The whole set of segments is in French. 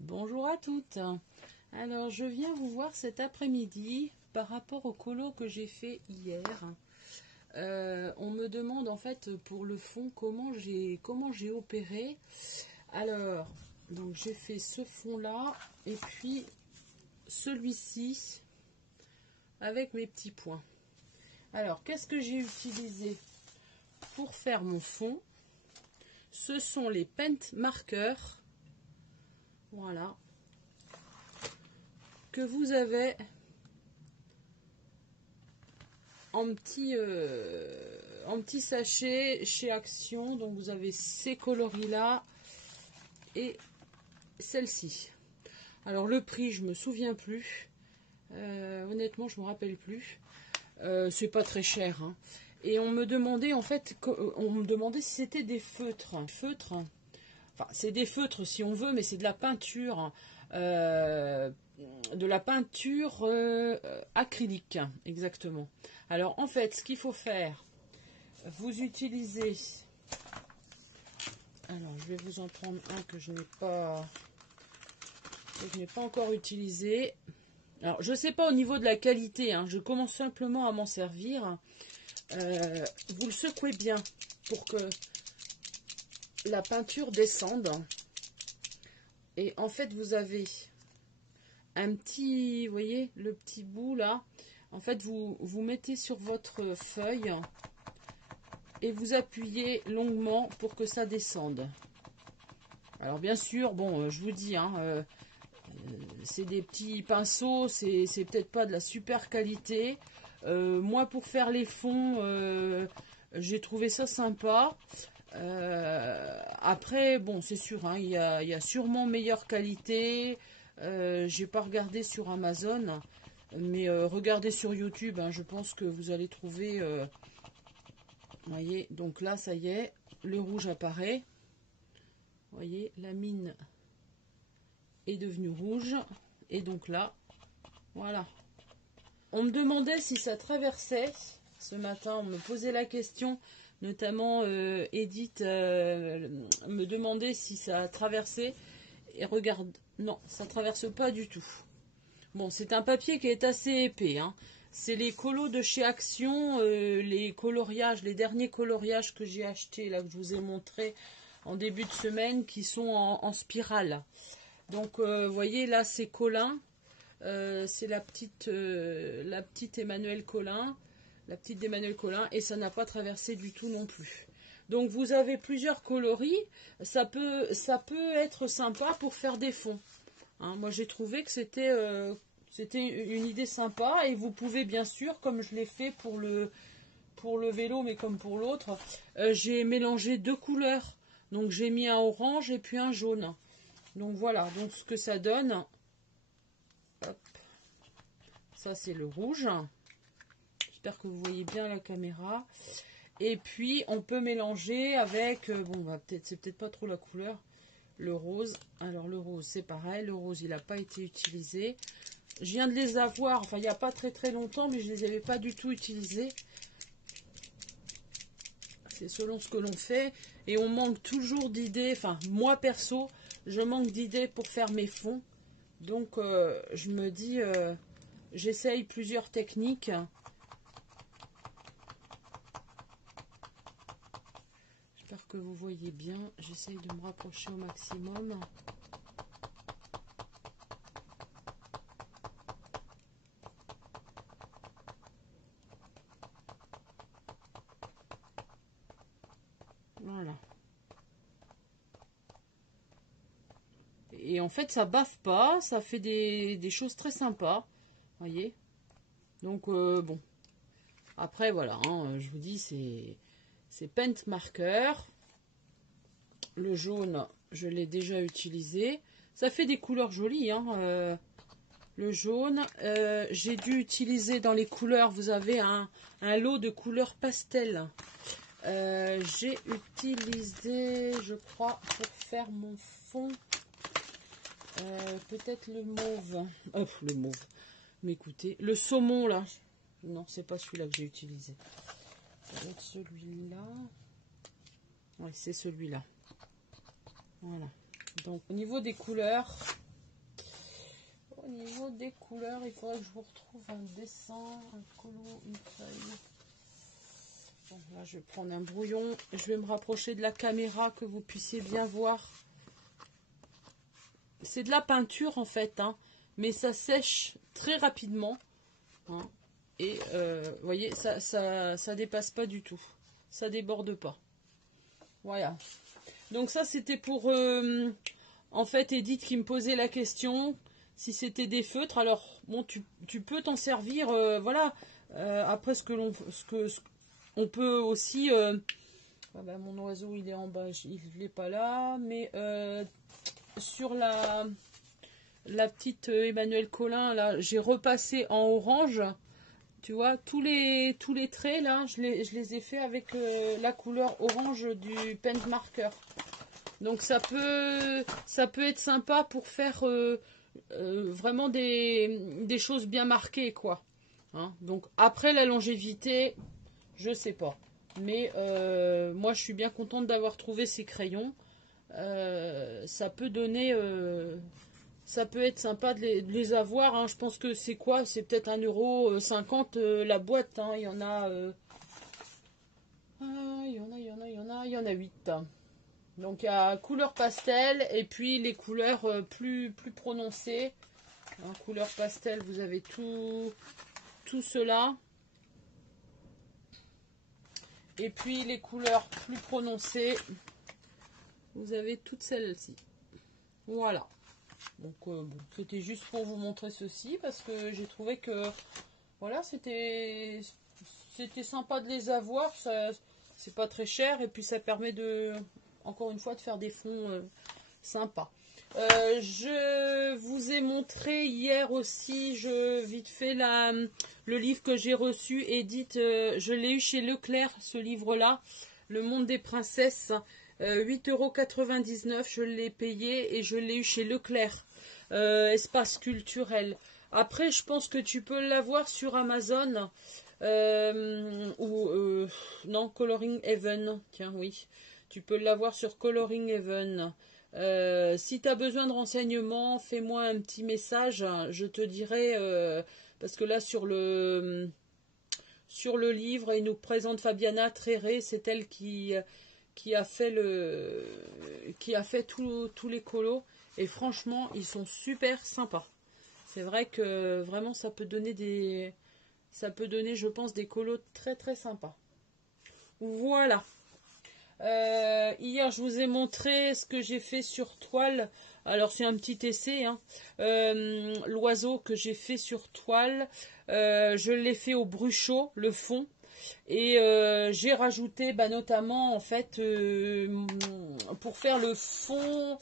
Bonjour à toutes. Alors, je viens vous voir cet après-midi par rapport au colo que j'ai fait hier. On me demande en fait pour le fond comment j'ai opéré. Alors, donc j'ai fait ce fond-là et puis celui-ci avec mes petits points. Alors, qu'est-ce que j'ai utilisé pour faire mon fond? Ce sont les paint markers. Voilà. Que vous avez en petit sachet chez Action. Donc vous avez ces coloris là et celle-ci. Alors le prix, je me souviens plus. Honnêtement, je me rappelle plus. C'est pas très cher. Hein. Et on me demandait en fait, si c'était des feutres. Enfin, c'est des feutres si on veut, mais c'est de la peinture. Acrylique, exactement. Alors en fait, ce qu'il faut faire, vous utilisez. Alors je vais vous en prendre un que je n'ai pas encore utilisé. Alors je sais pas au niveau de la qualité, hein, je commence simplement à m'en servir. Vous le secouez bien pour que la peinture descende. Et en fait vous avez un petit, vous voyez le petit bout là. En fait vous mettez sur votre feuille et vous appuyez longuement pour que ça descende. Alors bien sûr, bon, je vous dis, hein, c'est des petits pinceaux, c'est peut-être pas de la super qualité. Moi, pour faire les fonds, j'ai trouvé ça sympa. Après, bon, c'est sûr, hein, il y a sûrement meilleure qualité. J'ai pas regardé sur Amazon, mais regardez sur YouTube. Hein, je pense que vous allez trouver. Vous voyez, donc là, ça y est, le rouge apparaît. Vous voyez, la mine est devenue rouge. Et donc là, voilà. On me demandait si ça traversait. Ce matin, on me posait la question. Notamment, Edith me demandait si ça traversait. Et regarde, non, ça traverse pas du tout. Bon, c'est un papier qui est assez épais. Hein. C'est les colos de chez Action, les coloriages, les derniers coloriages que j'ai achetés, là, que je vous ai montré en début de semaine, qui sont en spirale. Donc, vous voyez, là, c'est Colin. C'est la petite Emmanuelle Colin. La petite d'Emmanuelle Colin. Et ça n'a pas traversé du tout non plus. Donc, vous avez plusieurs coloris. Ça peut être sympa pour faire des fonds. Hein, moi, j'ai trouvé que c'était une idée sympa. Et vous pouvez, bien sûr, comme je l'ai fait pour le vélo, mais comme pour l'autre, j'ai mélangé deux couleurs. Donc, j'ai mis un orange et puis un jaune. Donc, voilà. Donc, ce que ça donne... Hop. Ça, c'est le rouge. J'espère que vous voyez bien la caméra. Et puis, on peut mélanger avec... bon, bah, c'est peut-être pas trop la couleur. Le rose. Alors, le rose, c'est pareil. Le rose, il n'a pas été utilisé. Je viens de les avoir, enfin, il n'y a pas très très longtemps, mais je ne les avais pas du tout utilisés. C'est selon ce que l'on fait. Et on manque toujours d'idées. Enfin, moi, perso, je manque d'idées pour faire mes fonds. Donc, je me dis... j'essaye plusieurs techniques. J'espère que vous voyez bien. J'essaye de me rapprocher au maximum. Voilà. Et en fait, ça baffe pas. Ça fait des choses très sympas. Voyez. Donc, bon. Après, voilà. Hein, je vous dis, c'est paint marker. Le jaune, je l'ai déjà utilisé. Ça fait des couleurs jolies. Hein, le jaune. J'ai dû utiliser dans les couleurs, vous avez un lot de couleurs pastel. J'ai utilisé, je crois, pour faire mon fond, peut-être le mauve. Le mauve. Mais écoutez, le saumon là. Non, c'est pas celui-là que j'ai utilisé. Ça va être celui-là. Oui, c'est celui-là. Voilà. Donc, au niveau des couleurs, niveau des couleurs, il faudrait que je vous retrouve un dessin, un colo, une feuille. Donc là, je vais prendre un brouillon. Je vais me rapprocher de la caméra que vous puissiez bien voir. C'est de la peinture en fait, hein, mais ça sèche très rapidement. Hein, et vous voyez, ça dépasse pas du tout. Ça déborde pas. Voilà. Donc ça, c'était pour, en fait, Edith qui me posait la question, si c'était des feutres. Alors, bon, tu peux t'en servir, voilà. Après, on peut aussi... ah ben, mon oiseau, il est en bas, il n'est pas là. Mais sur la petite Emmanuelle Colin, là, j'ai repassé en orange. Tu vois, tous les traits, là, je les ai fait avec la couleur orange du paint marker. Donc ça peut être sympa pour faire vraiment des choses bien marquées, quoi. Hein, donc après la longévité, je sais pas. Mais moi je suis bien contente d'avoir trouvé ces crayons. Ça peut donner... ça peut être sympa de les avoir. Hein. Je pense que c'est quoi? C'est peut-être 1,50 € la boîte. Hein. Il y en a... il y en a 8. Donc il y a couleur pastel et puis les couleurs plus prononcées. En couleur pastel, vous avez tout cela. Et puis les couleurs plus prononcées, vous avez toutes celles-ci. Voilà. Donc bon, c'était juste pour vous montrer ceci parce que j'ai trouvé que voilà, c'était sympa de les avoir. C'est pas très cher et puis ça permet de, encore une fois, de faire des fonds sympas. Je vous ai montré hier aussi, vite fait, le livre que j'ai reçu, Edith, je l'ai eu chez Leclerc, ce livre-là, Le Monde des Princesses, 8,99 €, je l'ai payé et je l'ai eu chez Leclerc, espace culturel. Après, je pense que tu peux l'avoir sur Amazon, non, Coloring Heaven, tiens, oui, tu peux l'avoir sur Coloring Heaven. Si tu as besoin de renseignements, fais-moi un petit message, je te dirai, parce que là sur le livre, il nous présente Fabiana Tréré, c'est elle qui a fait tous les colos, et franchement, ils sont super sympas. C'est vrai que vraiment ça peut donner, je pense, des colos très très sympas. Voilà. Hier, je vous ai montré ce que j'ai fait sur toile. Alors, c'est un petit essai. Hein. L'oiseau que j'ai fait sur toile, je l'ai fait au bruchot, le fond. Et j'ai rajouté notamment, en fait, pour faire le fond...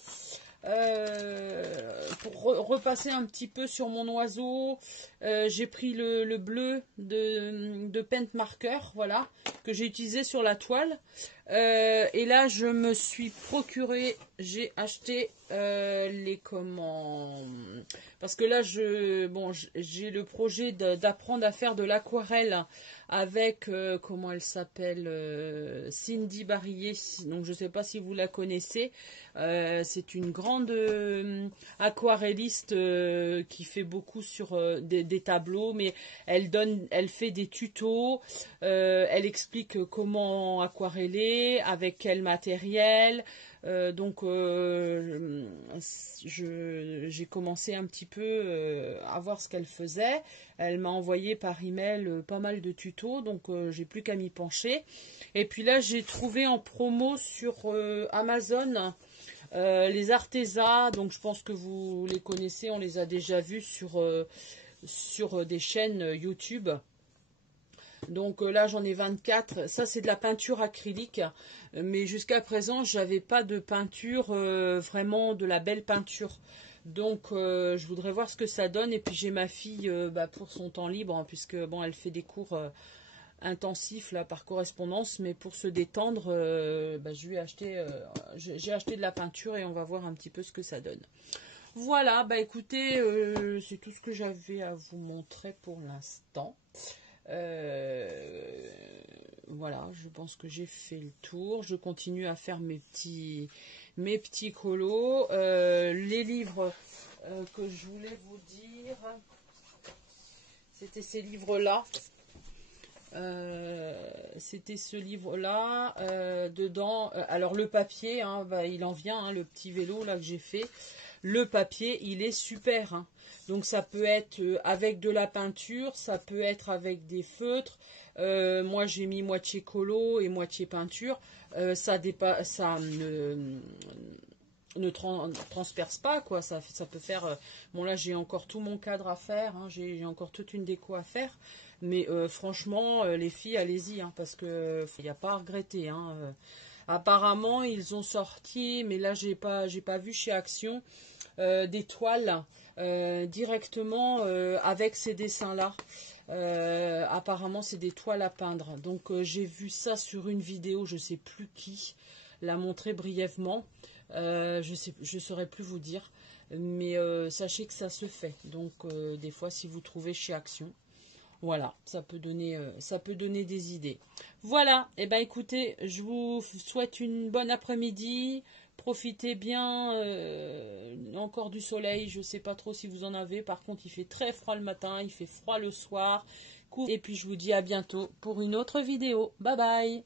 pour repasser un petit peu sur mon oiseau, j'ai pris le bleu de Paint Marker, voilà, que j'ai utilisé sur la toile. Et là, je me suis procuré, j'ai acheté les comment... Parce que là, j'ai le projet d'apprendre à faire de l'aquarelle avec, comment elle s'appelle, Cindy Barillet. Donc, je ne sais pas si vous la connaissez. C'est une grande aquarelliste qui fait beaucoup sur des tableaux, mais elle fait des tutos, elle explique comment aquareller, avec quel matériel. Donc j'ai commencé un petit peu à voir ce qu'elle faisait. Elle m'a envoyé par email pas mal de tutos, donc j'ai plus qu'à m'y pencher. Et puis là, j'ai trouvé en promo sur Amazon les Arteza, donc je pense que vous les connaissez, on les a déjà vus sur des chaînes YouTube. Donc là, j'en ai 24. Ça, c'est de la peinture acrylique. Mais jusqu'à présent, j'avais pas de peinture, vraiment de la belle peinture. Donc, je voudrais voir ce que ça donne. Et puis, j'ai ma fille pour son temps libre, hein, puisque bon, elle fait des cours intensifs là par correspondance. Mais pour se détendre, je lui ai acheté, j'ai acheté de la peinture et on va voir un petit peu ce que ça donne. Voilà, écoutez, c'est tout ce que j'avais à vous montrer pour l'instant. Voilà, je pense que j'ai fait le tour. Je continue à faire mes petits colos. Les livres, que je voulais vous dire. C'était ces livres-là. C'était ce livre-là. Dedans, alors le papier, hein, bah, il en vient, hein, le petit vélo là que j'ai fait. Le papier, il est super. Hein. Donc ça peut être avec de la peinture, ça peut être avec des feutres. Moi j'ai mis moitié colo et moitié peinture. Ça ne transperce pas, quoi. Ça peut faire. Bon, là, j'ai encore tout mon cadre à faire. Hein, j'ai encore toute une déco à faire. Mais franchement, les filles, allez-y, hein, parce que il n'y a pas à regretter. Hein. Apparemment, ils ont sorti, mais là, j'ai pas vu chez Action des toiles directement avec ces dessins-là. Apparemment, c'est des toiles à peindre. Donc, j'ai vu ça sur une vidéo, je sais plus qui l'a montré brièvement. Je saurais plus vous dire, mais sachez que ça se fait. Donc, des fois, si vous trouvez chez Action, voilà, ça peut donner des idées. Voilà, et ben écoutez, je vous souhaite une bonne après-midi. Profitez bien encore du soleil. Je sais pas trop si vous en avez. Par contre, il fait très froid le matin, il fait froid le soir. Et puis je vous dis à bientôt pour une autre vidéo. Bye bye.